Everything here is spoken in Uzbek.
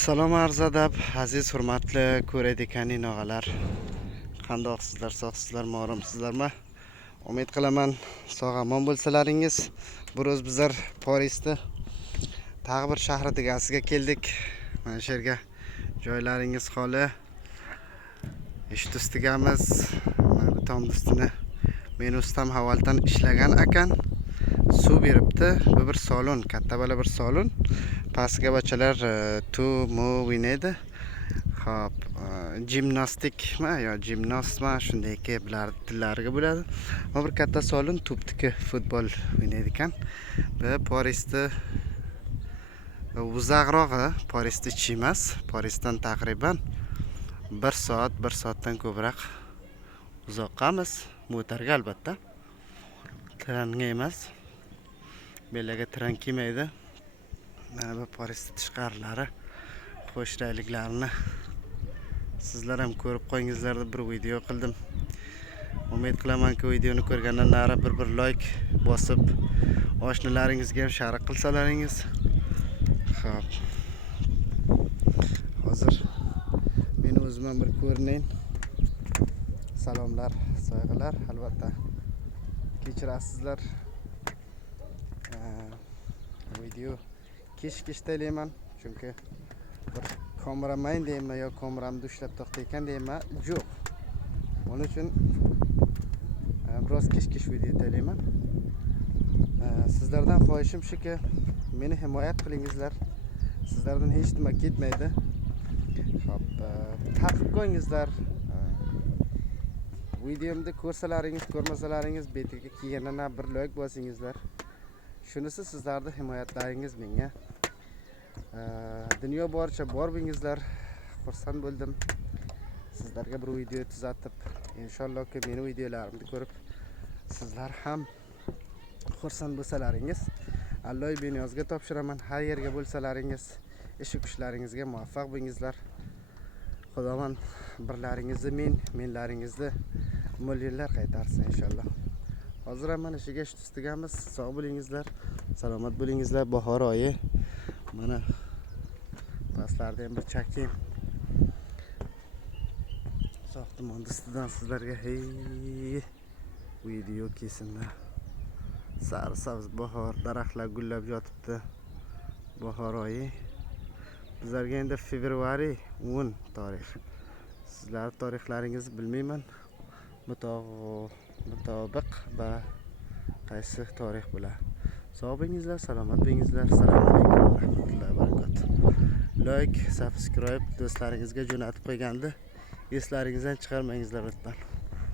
Salom arz adab, aziz hurmatli ko'rayotganing og'alar. Qandoqsizlar, sog'sizlar, morimsizlarmi? Umid qilaman sog' omon bo'lsalaringiz. Bu ro'z bizlar Parisda tag'i bir shahar degasiga keldik. Mana shu yerga joylaringiz xoli. Ish ustigamiz. Mana bu tom ustini men ustam havoldan ishlagan ekan. Suv beribdi. Bu bir salon, katta bala bir salon. Pastga bachalar tu mu o'ynaydi. Xo'p, gimnastikmi yo gimnastmi shunday bular tillariga bo'ladi. Bu bir katta salon, to'ptiki futbol o'ynaydi ekan. Bu Parisda uzoqrog'i, Parisda ichi emas. Parisdan taqriban 1 soat, 1 soatdan ko'proq uzoqamiz. Motorga albatta. Tranga emas. Belaga tran kelmaydi. Mana bu Parisda tishqarilari, qo'shayliklarini sizlar ham ko'rib qo'yingizlar deb bir video qildim. Umid qilamanki videoni ko'rgandan nari bir like bosib, oshnilaringizga ham share qilsalaringiz. Xo'p. Hozir meni o'zimdan bir ko'rinayin. Salomlar, sayg'ular, albatta. Kechirasizlar. Video kesh deyman, chunki bir kameraman deyman yo kameramni ushlab to'xtaykan deyman, yo'q. Onun uchun biroz kesh video deyman. Sizlardan xohishim shuki, meni himoya qilingizlar. Sizlardan hech nima ketmaydi. Xo'p, taqib qo'yingizlar. Videomni ko'rsalaringiz, ko'rmasalaringiz betiga kelgandan bir like bosingizlar. Shunisi sizlarning himoyatlaringiz menga dunyo boricha bor bo'lingizlar. Xursand bo'ldim. Sizlarga bir video tuzatib, inshaalloh ki meni videolarimni ko'rib sizlar ham xursand bo'lsalaringiz, Alloh beniyozga topshiraman. Har yerga bo'lsalaringiz, ish kushlaringizga muvaffaq bo'lingizlar. Xudoman birlaringizni menlaringizni millionlar qaytarsin inshaalloh. Hozir ham mana ishiga ustigamiz. Sog' bo'lingizlar, salomat bo'lingizlar. Bahor oyi. Mana pastlarda ham bir chakayim. Soxtimon ustidan sizlarga video kesinda. Sari sabz bahor, daraxtlar gullab yotibdi. Bahor oyi. Bizlarga endi fevral 10 tarix. Sizlar tarixlaringizni bilmayman. Mutobiq va qaysi tarix bilan. Sog' bo'lingizlar, salomat bo'lingizlar. Assalomu alaykum va rahmatullohi va barakatuh. Like, subscribe do'stlaringizga jo'natib qo'ygandi. Eslaringizdan chiqarmangizlar lutfan.